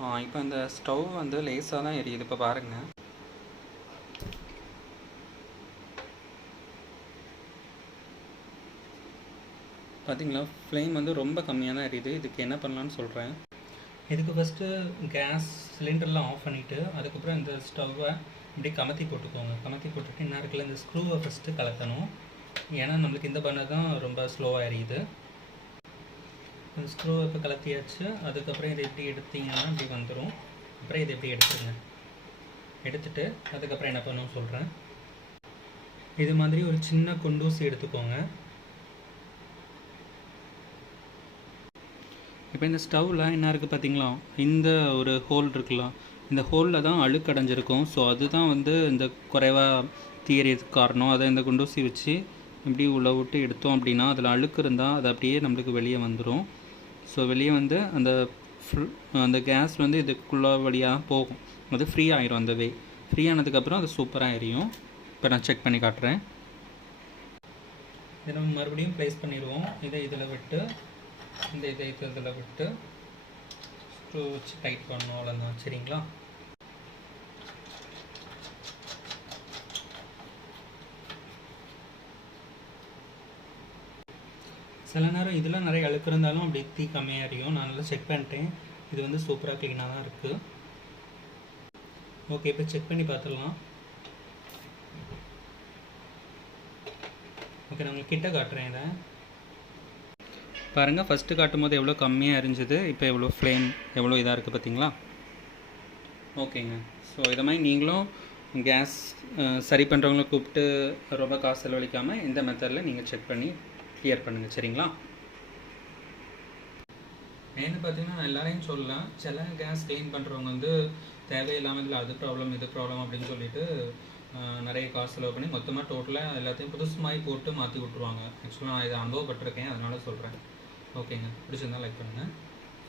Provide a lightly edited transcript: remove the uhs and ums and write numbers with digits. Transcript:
இப்போ அந்த ஸ்டவ் வந்து லேசாக தான் எரியுது. இப்போ பாருங்கள், பார்த்தீங்களா? ஃப்ளேம் வந்து ரொம்ப கம்மியாக தான் எரியுது. இதுக்கு என்ன பண்ணலான்னு சொல்கிறேன். இதுக்கு ஃபஸ்ட்டு கேஸ் சிலிண்டர்லாம் ஆஃப் பண்ணிவிட்டு அதுக்கப்புறம் இந்த ஸ்டவ்வை இப்படி கமத்தி போட்டுக்கோங்க. கமத்தி போட்டுட்டு என்ன இருக்குல்ல, இந்த ஸ்க்ரூவை ஃபஸ்ட்டு கலத்தணும். ஏன்னா நம்மளுக்கு இந்த பண்ண தான் ரொம்ப ஸ்லோவாக எரியுது. இந்த ஸ்க்ரூவை இப்போ கலத்தியாச்சு. அதுக்கப்புறம் இதை எப்படி எடுத்தீங்கன்னா இப்படி வந்துடும். அப்புறம் இதை எப்படி எடுத்துருங்க. எடுத்துகிட்டு அதுக்கப்புறம் என்ன பண்ணணும்னு சொல்கிறேன். இது மாதிரி ஒரு சின்ன குண்டூசி எடுத்துக்கோங்க. இப்போ இந்த ஸ்டவ்வில் என்ன இருக்குது பார்த்தீங்களா, இந்த ஒரு ஹோல் இருக்குல்ல, இந்த ஹோலில் தான் அழுக்கடைஞ்சிருக்கும். ஸோ அதுதான் வந்து இந்த குறைவாக தீயறதுக்கு காரணம். அதை இந்த குண்டூசி வச்சு இப்படி உள்ள விட்டு எடுத்தோம் அப்படின்னா அதில் அழுக்கு இருந்தால் அது அப்படியே நம்மளுக்கு வெளியே வந்துடும். ஸோ வெளியே வந்து அந்த கேஸ் வந்து இதுக்குள்ள வழியாக போகும். அது ஃப்ரீ ஆகிரும். அந்த ஃப்ரீ ஆனதுக்கப்புறம் அது சூப்பராக எரியும். இப்போ நான் செக் பண்ணி காட்டுறேன். இதை நம்ம மறுபடியும் ப்ளேஸ் பண்ணிடுவோம். இதில் விட்டு இதில் விட்டு ஸ்க்ரூ வச்சு டைட் பண்ணணும். அவ்வளோதான். சரிங்களா? சில நேரம் இதில் நிறைய அழுக்கு இருந்தாலும் அப்படி தீ கம்மியாக எரியும். நான் நல்லா செக் பண்ணிட்டேன். இது வந்து சூப்பராக க்ளீனாக தான் இருக்குது. ஓகே, இப்போ செக் பண்ணி பார்த்துடலாம். ஓகே, நான் உங்களுக்கு கிட்ட காட்டுறேன். இதை பாருங்கள். ஃபஸ்ட்டு காட்டும் போது எவ்வளோ கம்மியாக எரிஞ்சுது, இப்போ எவ்வளோ ஃப்ளேம் எவ்வளோ இதாக இருக்குது பார்த்தீங்களா? ஓகேங்க. ஸோ இதை மாதிரி நீங்களும் கேஸ் சரி பண்ணுறவங்கள கூப்பிட்டு ரொம்ப காசு செலவழிக்காமல் இந்த மெத்தடில் நீங்கள் செக் பண்ணி கிளியர் பண்ணுங்கள். சரிங்களா? ஏன்னு பார்த்தீங்கன்னா எல்லாரையும் சொல்லலாம். சில கேஸ் க்ளீன் பண்ணுறவங்க வந்து தேவையில்லாமல் இதில் அது ப்ராப்ளம் இது ப்ராப்ளம் அப்படின்னு சொல்லிட்டு நிறைய காசு செலவு பண்ணி மொத்தமாக டோட்டலாக எல்லாத்தையும் புதுசு மாதிரி போட்டு மாற்றி விட்ருவாங்க. ஆக்சுவலாக நான் இதை அனுபவப்பட்டிருக்கேன், அதனால சொல்கிறேன். ஓகேங்க, பிடிச்சிருந்தா லைக் பண்ணுங்கள்.